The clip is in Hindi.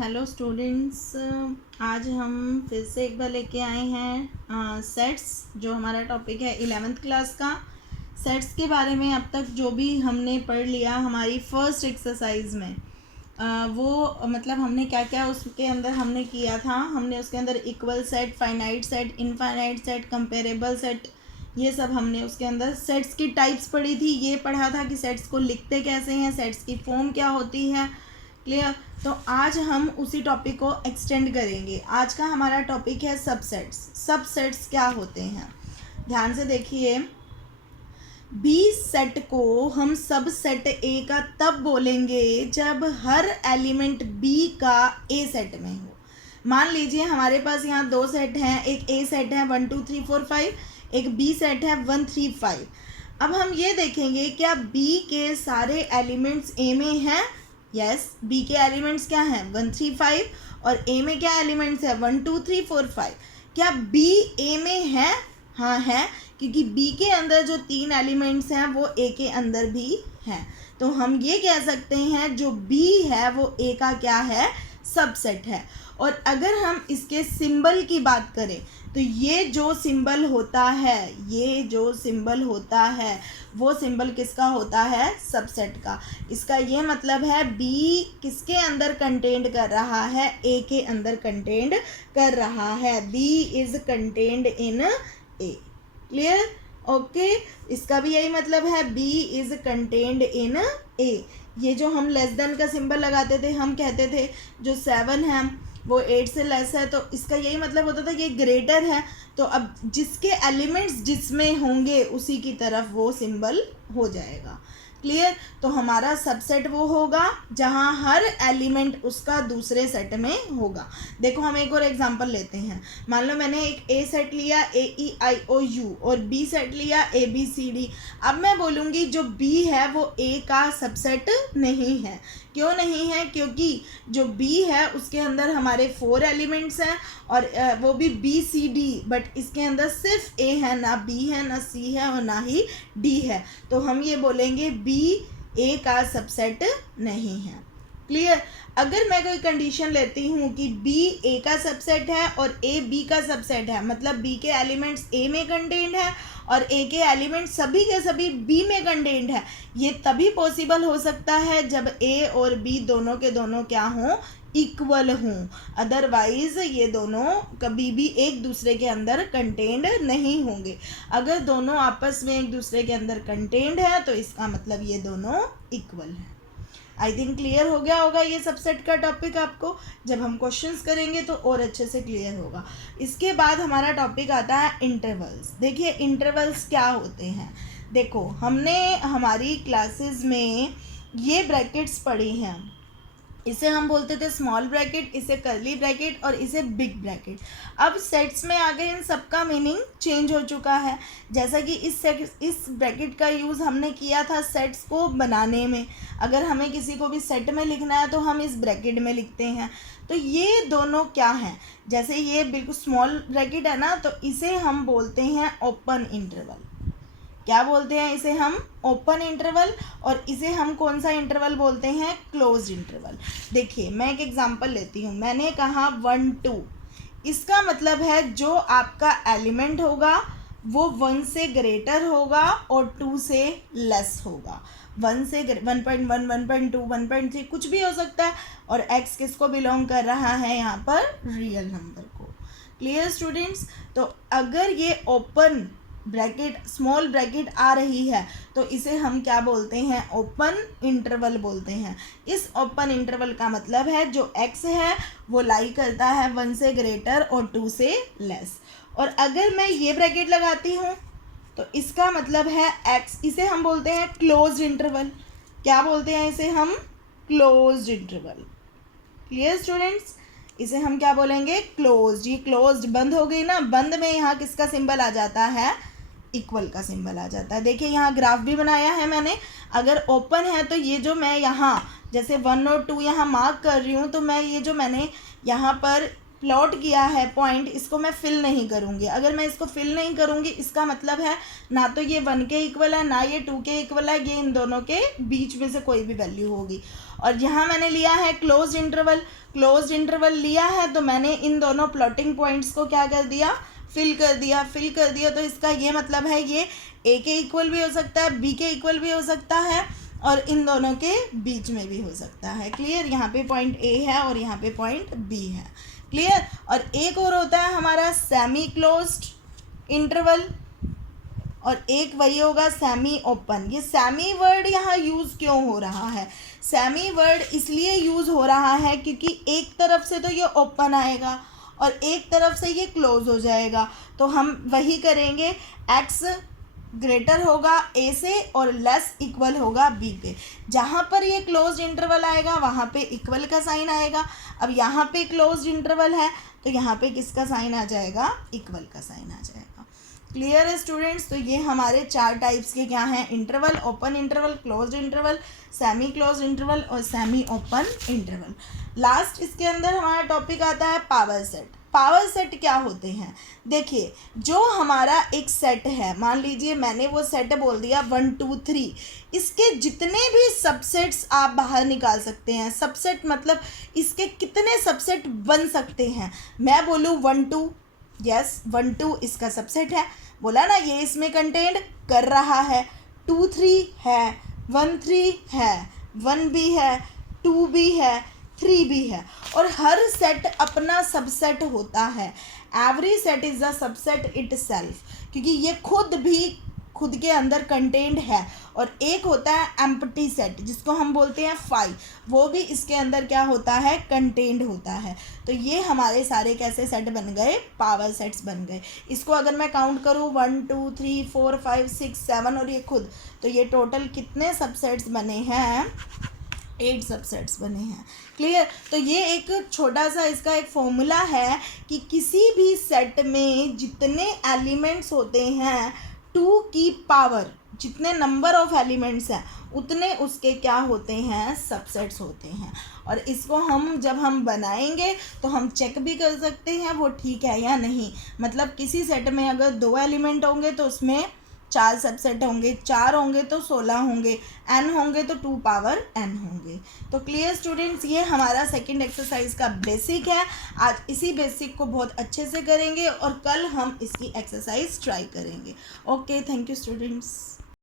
हेलो स्टूडेंट्स, आज हम फिर से एक बार लेके आए हैं सेट्स। जो हमारा टॉपिक है 11th क्लास का। सेट्स के बारे में अब तक जो भी हमने पढ़ लिया हमारी फर्स्ट एक्सरसाइज में, वो मतलब हमने क्या क्या उसके अंदर हमने किया था। हमने उसके अंदर equal set, finite set, infinite set, comparable set, ये सब हमने उसके अंदर सेट्स की टाइप्स पढ़ी थी। ये पढ़ा था कि सेट्स को लिखते कैसे हैं, सेट्स की फॉर्म क्या होती है। क्लियर। तो आज हम उसी टॉपिक को एक्सटेंड करेंगे। आज का हमारा टॉपिक है सबसेट्स। सबसेट्स क्या होते हैं, ध्यान से देखिए। बी सेट को हम सब सेट ए का तब बोलेंगे जब हर एलिमेंट बी का ए सेट में हो। मान लीजिए हमारे पास यहाँ दो सेट हैं, एक ए सेट है 1 2 3 4 5, एक बी सेट है 1 3 5। अब हम ये देखेंगे क्या बी के सारे एलिमेंट्स ए में हैं। यस, बी के एलिमेंट्स क्या हैं 1 3 5 और ए में क्या एलिमेंट्स है 1 2 3 4 5। क्या बी ए में है? हाँ है, क्योंकि बी के अंदर जो तीन एलिमेंट्स हैं वो ए के अंदर भी हैं। तो हम ये कह सकते हैं जो बी है वो ए का क्या है, सबसेट है। और अगर हम इसके सिंबल की बात करें तो ये जो सिंबल होता है, ये जो सिंबल होता है वो सिंबल किसका होता है, सबसेट का। इसका ये मतलब है बी किसके अंदर कंटेंड कर रहा है, ए के अंदर कंटेंड कर रहा है। B is contained in A. Clear? Okay, इसका भी यही मतलब है B is contained in A. ये जो हम लेस देन का सिंबल लगाते थे, हम कहते थे जो 7 है वो 8 से लेस है, तो इसका यही मतलब होता था कि ग्रेटर है। तो अब जिसके एलिमेंट्स जिसमें होंगे उसी की तरफ वो सिंबल हो जाएगा। क्लियर? तो हमारा सबसेट वो होगा जहाँ हर एलिमेंट उसका दूसरे सेट में होगा। देखो हम एक और एग्जांपल लेते हैं। मान लो मैंने एक ए सेट लिया AEIOU और बी सेट लिया ABCD। अब मैं बोलूँगी जो बी है वो ए का सबसेट नहीं है। क्यों नहीं है? क्योंकि जो बी है उसके अंदर हमारे 4 एलिमेंट्स हैं और वो भी BCD, बट इसके अंदर सिर्फ ए है, ना बी है, ना सी है और ना ही डी है। तो हम ये बोलेंगे बी ए का सबसेट नहीं है। क्लियर? अगर मैं कोई कंडीशन लेती हूँ कि बी ए का सबसेट है और ए बी का सबसेट है, मतलब बी के एलिमेंट्स ए में कंटेंट है और ए के एलिमेंट्स सभी के सभी बी में कंटेंट है, ये तभी पॉसिबल हो सकता है जब ए और बी दोनों के दोनों क्या हों, इक्वल हों। अदरवाइज ये दोनों कभी भी एक दूसरे के अंदर कंटेंड नहीं होंगे। अगर दोनों आपस में एक दूसरे के अंदर कंटेंड है तो इसका मतलब ये दोनों इक्वल हैं। आई थिंक क्लियर हो गया होगा ये सबसेट का टॉपिक आपको। जब हम क्वेश्चंस करेंगे तो और अच्छे से क्लियर होगा। इसके बाद हमारा टॉपिक आता है इंटरवल्स। देखिए इंटरवल्स क्या होते हैं। देखो हमने हमारी क्लासेस में ये ब्रैकेट्स पढ़ी हैं। इसे हम बोलते थे स्मॉल ब्रैकेट, इसे कर्ली ब्रैकेट और इसे बिग ब्रैकेट। अब सेट्स में आ गए, इन सब का मीनिंग चेंज हो चुका है। जैसा कि इस ब्रैकेट का यूज़ हमने किया था सेट्स को बनाने में। अगर हमें किसी को भी सेट में लिखना है तो हम इस ब्रैकेट में लिखते हैं। तो ये दोनों क्या हैं, जैसे ये बिल्कुल स्मॉल ब्रैकेट है ना, तो इसे हम बोलते हैं ओपन इंटरवल। क्या बोलते हैं इसे हम? Open interval. और इसे हम कौन सा इंटरवल बोलते हैं? Closed interval. देखिए मैं एक एग्जांपल लेती हूँ। मैंने कहा 1 2, इसका मतलब है जो आपका एलिमेंट होगा वो 1 से ग्रेटर होगा और 2 से लेस होगा। 1 से 1.1, 1.2, 1.3 कुछ भी हो सकता है। और x किसको बिलोंग कर रहा है यहाँ पर? रियल नंबर को। Clear students? तो अगर ये ओपन ब्रैकेट स्मॉल ब्रैकेट आ रही है तो इसे हम क्या बोलते हैं? ओपन इंटरवल बोलते हैं। इस ओपन इंटरवल का मतलब है जो x है वो लाई करता है 1 से ग्रेटर और 2 से लेस। और अगर मैं ये ब्रैकेट लगाती हूँ तो इसका मतलब है x, इसे हम बोलते हैं क्लोज्ड इंटरवल। क्या बोलते हैं इसे हम? Closed interval. Clear students? इसे हम क्या बोलेंगे? क्लोज्ड। ये क्लोज्ड बंद हो गई ना, बंद में यहाँ किसका सिंबल आ जाता है? इक्वल का सिंबल आ जाता है। देखिए यहाँ ग्राफ भी बनाया है मैंने। अगर ओपन है तो ये जो मैं यहाँ जैसे 1 और 2 यहाँ मार्क कर रही हूँ, तो मैं ये जो मैंने यहाँ पर प्लॉट किया है पॉइंट, इसको मैं फिल नहीं करूँगी। अगर मैं इसको फिल नहीं करूँगी इसका मतलब है ना तो ये 1 के इक्वल है ना ये 2 के इक्वल है, ये इन दोनों के बीच में से कोई भी वैल्यू होगी। और यहाँ मैंने लिया है क्लोज्ड इंटरवल लिया है, तो मैंने इन दोनों प्लॉटिंग पॉइंट्स को क्या कर दिया, फिल कर दिया। तो इसका ये मतलब है ये ए के इक्वल भी हो सकता है, बी के इक्वल भी हो सकता है, और इन दोनों के बीच में भी हो सकता है। क्लियर? यहाँ पे पॉइंट ए है और यहाँ पे पॉइंट बी है। क्लियर? और एक और होता है हमारा सेमी क्लोज्ड इंटरवल, और एक वही होगा सेमी ओपन। ये सेमी वर्ड यहाँ यूज़ क्यों हो रहा है? सेमी वर्ड इसलिए यूज़ हो रहा है क्योंकि एक तरफ से तो ये ओपन आएगा और एक तरफ से ये क्लोज हो जाएगा, तो हम वही करेंगे। एक्स ग्रेटर होगा ए से और लेस इक्वल होगा बी पे। जहाँ पर ये क्लोज्ड इंटरवल आएगा वहाँ पे इक्वल का साइन आएगा। अब यहाँ पे क्लोज्ड इंटरवल है तो यहाँ पे किसका साइन आ जाएगा? इक्वल का साइन आ जाएगा। क्लियर है स्टूडेंट्स? तो ये हमारे 4 टाइप्स के क्या हैं? Interval, open interval, closed interval, semi closed interval और सेमी ओपन इंटरवल। लास्ट इसके अंदर हमारा टॉपिक आता है पावर सेट। पावर सेट क्या होते हैं? देखिए, जो हमारा एक सेट है, मान लीजिए मैंने वो सेट बोल दिया 1 2 3, इसके जितने भी सबसेट्स आप बाहर निकाल सकते हैं। सबसेट मतलब इसके कितने सबसेट बन सकते हैं। मैं बोलूँ 1 2, यस 1 2 इसका सबसेट है, बोला ना, ये इसमें कंटेंट कर रहा है। 2 3 है, 1 3 है, 1 भी है, 2 भी है, 3 भी है, और हर सेट अपना सबसेट होता है। Every set is the subset it self, क्योंकि ये खुद के अंदर कंटेंट है। और एक होता है एम्प्टी सेट जिसको हम बोलते हैं 5, वो भी इसके अंदर क्या होता है? कंटेंट होता है। तो ये हमारे सारे कैसे सेट बन गए? पावर सेट्स बन गए। इसको अगर मैं काउंट करूँ 1 2 3 4 5 6 7 और ये खुद, तो ये टोटल कितने सबसेट्स बने हैं? 8 सबसेट्स बने हैं। क्लियर? तो ये एक छोटा सा इसका एक फॉर्मूला है कि किसी भी सेट में जितने एलिमेंट्स होते हैं 2 की पावर, जितने नंबर ऑफ एलिमेंट्स हैं उतने उसके क्या होते हैं? सबसेट्स होते हैं। और इसको जब हम बनाएंगे तो हम चेक भी कर सकते हैं वो ठीक है या नहीं। मतलब किसी सेट में अगर 2 एलिमेंट होंगे तो उसमें 4 सबसेट होंगे, 4 होंगे तो 16 होंगे, n होंगे तो 2 पावर n होंगे। तो क्लियर स्टूडेंट्स? ये हमारा सेकंड एक्सरसाइज का बेसिक है। आज इसी बेसिक को बहुत अच्छे से करेंगे और कल हम इसकी एक्सरसाइज ट्राई करेंगे। Okay, thank you students.